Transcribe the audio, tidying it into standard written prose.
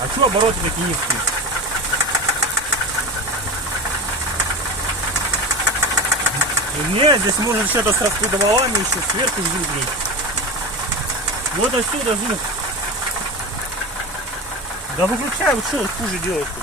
А что обороты такие низкие? Нет, здесь может что-то с распредвалами еще сверху жить. Вот отсюда звук. Да выключай, вот что хуже делать тут?